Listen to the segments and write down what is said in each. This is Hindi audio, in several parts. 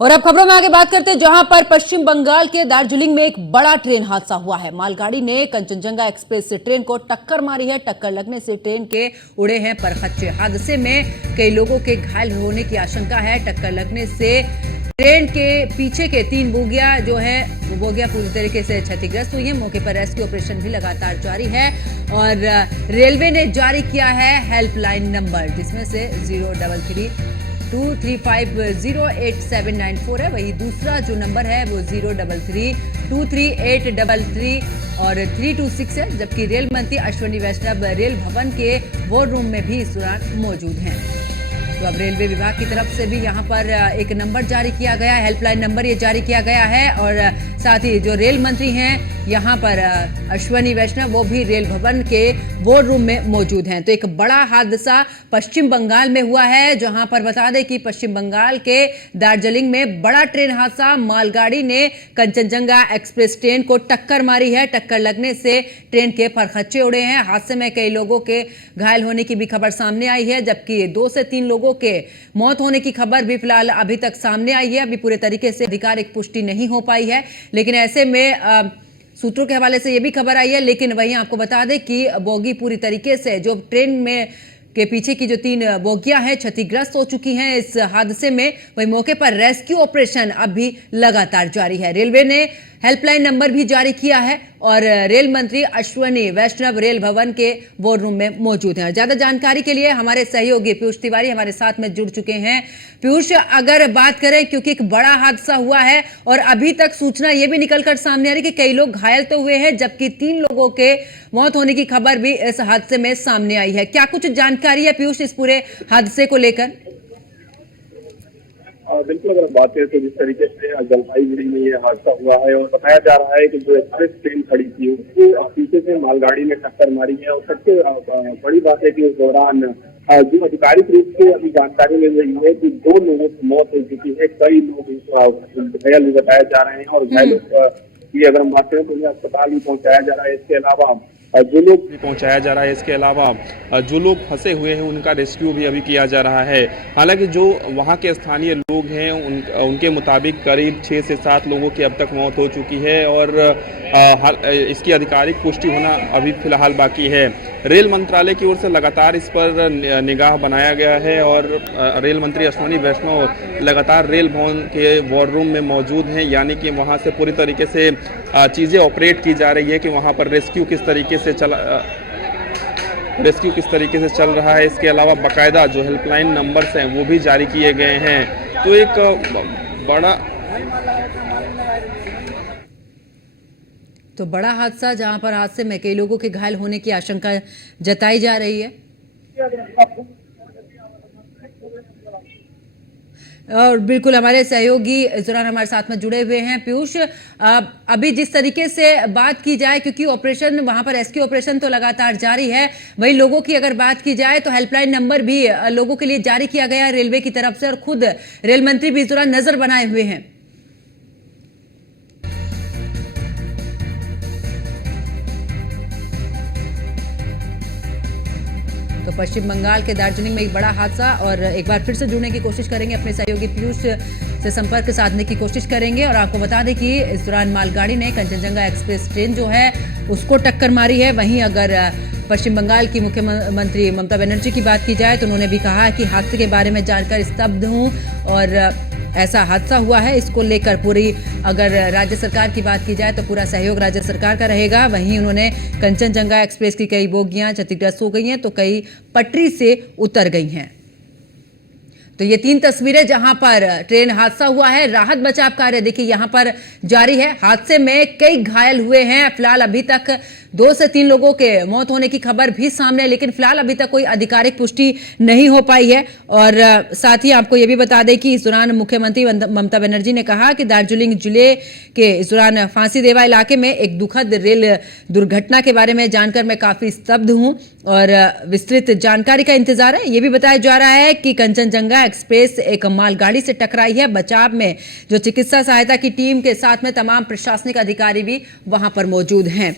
और अब खबरों में आगे बात करते हैं, जहां पर पश्चिम बंगाल के दार्जिलिंग में एक बड़ा ट्रेन हादसा हुआ है। मालगाड़ी ने कंचनजंगा एक्सप्रेस से ट्रेन को टक्कर मारी है। टक्कर लगने से ट्रेन के उड़े हैं परखच्चे। हादसे में कई लोगों के घायल होने की आशंका है। टक्कर लगने से ट्रेन के पीछे के 3 बोगियां जो है वो बोगियां पूरी तरीके से क्षतिग्रस्त हुई है। मौके पर रेस्क्यू ऑपरेशन भी लगातार जारी है और रेलवे ने जारी किया है हेल्पलाइन नंबर, जिसमें से 033-235-08794 है। वही दूसरा जो नंबर है वो 033-23833 और 326 है। जबकि रेल मंत्री अश्विनी वैष्णव रेल भवन के वॉर रूम में भी इस दौरान मौजूद हैं। तो अब रेलवे विभाग की तरफ से भी यहाँ पर एक नंबर जारी किया गया है, हेल्पलाइन नंबर ये जारी किया गया है। और साथ ही जो रेल मंत्री हैं यहाँ पर अश्विनी वैष्णव, वो भी रेल भवन के वॉर रूम में मौजूद हैं। तो एक बड़ा हादसा पश्चिम बंगाल में हुआ है, जहां पर बता दें कि पश्चिम बंगाल के दार्जिलिंग में बड़ा ट्रेन हादसा। मालगाड़ी ने कंचनजंगा एक्सप्रेस ट्रेन को टक्कर मारी है। टक्कर लगने से ट्रेन के परखच्चे उड़े हैं। हादसे में कई लोगों के घायल होने की भी खबर सामने आई है, जबकि 2 से 3 लोगों के मौत होने की खबर भी फिलहाल अभी तक सामने आई है। अभी पूरे तरीके से आधिकारिक पुष्टि नहीं हो पाई है, लेकिन ऐसे में सूत्रों के हवाले से यह भी खबर आई है। लेकिन वहीं आपको बता दें कि बोगी पूरी तरीके से जो ट्रेन में के पीछे की जो 3 बोगियां हैं क्षतिग्रस्त हो चुकी हैं इस हादसे में। वहीं मौके पर रेस्क्यू ऑपरेशन अभी लगातार जारी है। रेलवे ने हेल्पलाइन नंबर भी जारी किया है और रेल मंत्री अश्विनी वैष्णव रेल भवन के वॉर रूम में मौजूद हैं। ज्यादा जानकारी के लिए हमारे सहयोगी पीयूष तिवारी हमारे साथ में जुड़ चुके हैं। पीयूष, अगर बात करें, क्योंकि एक बड़ा हादसा हुआ है और अभी तक सूचना यह भी निकलकर सामने आ रही है कि कई लोग घायल तो हुए हैं, जबकि 3 लोगों के मौत होने की खबर भी इस हादसे में सामने आई है। क्या कुछ जानकारी है पीयूष इस पूरे हादसे को लेकर? बिल्कुल, अगर बात करें तो जिस तरीके से जलपाईगुड़ी में ये हादसा हुआ है और बताया जा रहा है कि जो एक्सप्रेस ट्रेन खड़ी थी उसको पीछे से मालगाड़ी ने टक्कर मारी है। और सबसे बड़ी बात है कि उस दौरान जो आधिकारिक रूप से अभी जानकारी मिल रही है कि 2 लोगों की मौत हो चुकी है, कई लोग घायल भी बताए जा रहे हैं। और घायलों की अगर हम बात करें तो उन्हें अस्पताल भी पहुंचाया जा रहा है। इसके अलावा जो लोग पहुंचाया जा रहा है, इसके अलावा जो लोग फंसे हुए हैं उनका रेस्क्यू भी अभी किया जा रहा है। हालांकि जो वहां के स्थानीय लोग हैं उनके मुताबिक करीब 6 से 7 लोगों की अब तक मौत हो चुकी है और इसकी आधिकारिक पुष्टि होना अभी फिलहाल बाकी है। रेल मंत्रालय की ओर से लगातार इस पर निगाह बनाया गया है और रेल मंत्री अश्विनी वैष्णव लगातार रेल भवन के वॉर रूम में मौजूद हैं, यानी कि वहां से पूरी तरीके से चीज़ें ऑपरेट की जा रही है कि वहां पर रेस्क्यू किस तरीके से चल रहा है। इसके अलावा बाकायदा जो हेल्पलाइन नंबर्स हैं वो भी जारी किए गए हैं। तो एक बड़ा हादसा, जहां पर हादसे में कई लोगों के घायल होने की आशंका जताई जा रही है। और बिल्कुल हमारे सहयोगी इस दौरान हमारे साथ में जुड़े हुए हैं। पीयूष, अभी जिस तरीके से बात की जाए, क्योंकि ऑपरेशन वहां पर रेस्क्यू ऑपरेशन तो लगातार जारी है, वही लोगों की अगर बात की जाए तो हेल्पलाइन नंबर भी लोगों के लिए जारी किया गया है रेलवे की तरफ से और खुद रेल मंत्री भी इस दौरान नजर बनाए हुए हैं। तो पश्चिम बंगाल के दार्जिलिंग में एक बड़ा हादसा, और एक बार फिर से जुड़ने की कोशिश करेंगे, अपने सहयोगी पीयूष से संपर्क साधने की कोशिश करेंगे। और आपको बता दें कि इस दौरान मालगाड़ी ने कंचनजंगा एक्सप्रेस ट्रेन जो है उसको टक्कर मारी है। वहीं अगर पश्चिम बंगाल की मुख्यमंत्री ममता बनर्जी की बात की जाए तो उन्होंने भी कहा कि हादसे के बारे में जानकर स्तब्ध हूं और ऐसा हादसा हुआ है, इसको लेकर पूरी अगर राज्य सरकार की बात की जाए तो पूरा सहयोग राज्य सरकार का रहेगा। वहीं उन्होंने कंचनजंगा एक्सप्रेस की कई बोगियां क्षतिग्रस्त हो गई हैं तो कई पटरी से उतर गई हैं। तो ये 3 तस्वीरें जहां पर ट्रेन हादसा हुआ है। राहत बचाव कार्य देखिए यहां पर जारी है। हादसे में कई घायल हुए हैं। फिलहाल अभी तक 2 से 3 लोगों के मौत होने की खबर भी सामने है, लेकिन फिलहाल अभी तक कोई आधिकारिक पुष्टि नहीं हो पाई है। और साथ ही आपको यह भी बता दें कि इस दौरान मुख्यमंत्री ममता बनर्जी ने कहा कि दार्जिलिंग जिले के इस दौरान फांसी देवा इलाके में एक दुखद रेल दुर्घटना के बारे में जानकर मैं काफी स्तब्ध हूं और विस्तृत जानकारी का इंतजार है। यह भी बताया जा रहा है कि कंचनजंगा एक्सप्रेस एक मालगाड़ी से टकराई है। बचाव में जो चिकित्सा सहायता की टीम के साथ में तमाम प्रशासनिक अधिकारी भी वहां पर मौजूद हैं।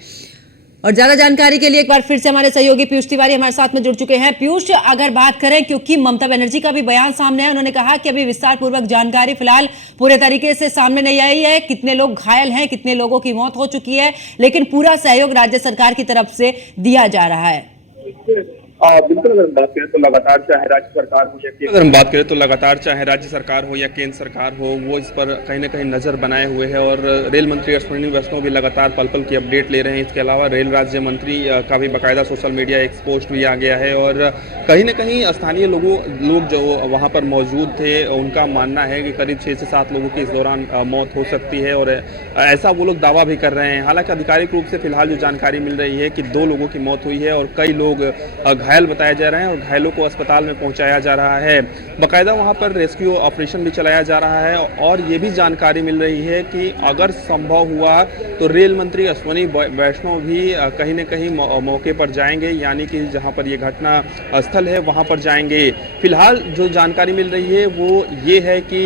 और ज्यादा जानकारी के लिए एक बार फिर से हमारे सहयोगी पीयूष तिवारी हमारे साथ में जुड़ चुके हैं। पीयूष, अगर बात करें, क्योंकि ममता बनर्जी का भी बयान सामने है, उन्होंने कहा कि अभी विस्तार पूर्वक जानकारी फिलहाल पूरे तरीके से सामने नहीं आई है, कितने लोग घायल हैं, कितने लोगों की मौत हो चुकी है, लेकिन पूरा सहयोग राज्य सरकार की तरफ से दिया जा रहा है। बिल्कुल, अगर हम बात करें तो लगातार चाहे राज्य सरकार हो या केंद्र सरकार हो, वो इस पर कहीं ना कहीं नजर बनाए हुए है और रेल मंत्री अश्विनी वैष्णव भी लगातार पल पल की अपडेट ले रहे हैं। इसके अलावा रेल राज्य मंत्री का भी बाकायदा सोशल मीडिया एक पोस्ट भी आ गया है और कहीं ना कहीं स्थानीय लोग जो वहां पर मौजूद थे, उनका मानना है कि करीब 6 से 7 लोगों की इस दौरान मौत हो सकती है और ऐसा वो लोग दावा भी कर रहे हैं। हालांकि आधिकारिक रूप से फिलहाल जो जानकारी मिल रही है कि 2 लोगों की मौत हुई है और कई लोग घायल बताए जा रहे हैं और घायलों को अस्पताल में पहुंचाया जा रहा है। बाकायदा वहां पर रेस्क्यू ऑपरेशन भी चलाया जा रहा है और ये भी जानकारी मिल रही है कि अगर संभव हुआ तो रेल मंत्री अश्विनी वैष्णव भी कहीं न कहीं मौके पर जाएंगे, यानी कि जहां पर ये घटना स्थल है वहां पर जाएंगे। फिलहाल जो जानकारी मिल रही है वो ये है कि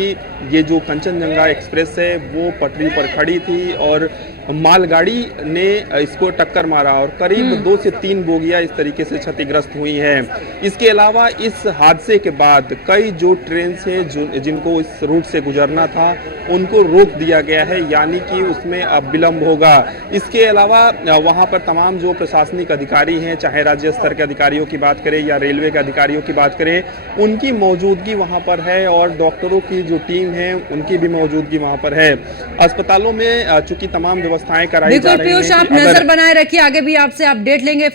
ये जो कंचनजंगा एक्सप्रेस है वो पटरी पर खड़ी थी और मालगाड़ी ने इसको टक्कर मारा और करीब 2 से 3 बोगियां इस तरीके से क्षतिग्रस्त हुई हैं। इसके अलावा इस हादसे के बाद कई जो ट्रेन से जिनको इस रूट से गुजरना था उनको रोक दिया गया है, यानी कि उसमें अब विलंब होगा। इसके अलावा वहां पर तमाम जो प्रशासनिक अधिकारी हैं, चाहे राज्य स्तर के अधिकारियों की बात करें या रेलवे के अधिकारियों की बात करें, उनकी मौजूदगी वहां पर है और डॉक्टरों की जो टीम है उनकी भी मौजूदगी वहां पर है। अस्पतालों में चूंकि तमाम व्यवस्थाएं कराई जा रही हैं। बिल्कुल पीयूष, आप नजर बनाए रखिए, आगे भी आपसे अपडेट लेंगे।